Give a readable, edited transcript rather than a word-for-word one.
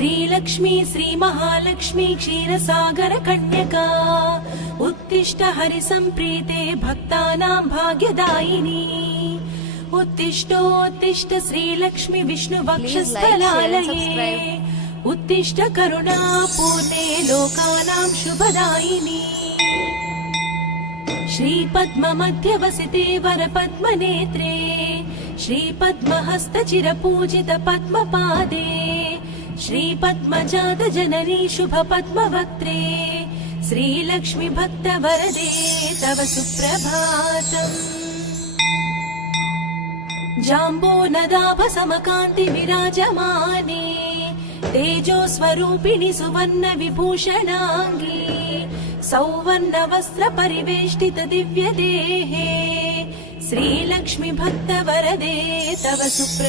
श्रीलक्ष्मी श्रीमहालक्ष्मी क्षीरसागर कन्यका उत्तिष्ठ हरिसम्प्रीते भक्तानां भाग्यदायिनी उत्तिष्ठोत्तिष्ठ श्रीलक्ष्मी विष्णुवक्षस्थलालये उत्तिष्ठ करुणापूर्णे लोकानां शुभदायिनी श्रीपद्ममध्यवसिते वरपद्मनेत्रे श्रीपद्महस्तचिरपूजित पद्मपादे श्रीपद्मजात जननी शुभपद्मवक्त्रे श्रीलक्ष्मी भक्तवरदे तव सुप्रभातम् जाम्बोनदाभ समकान्ति विराजमाने तेजोस्वरूपिणि सुवर्ण विभूषणाङ्गी सौवर्ण वस्त्र परिवेष्टित दिव्य देहे श्रीलक्ष्मी भक्त वरदे तव सुप्र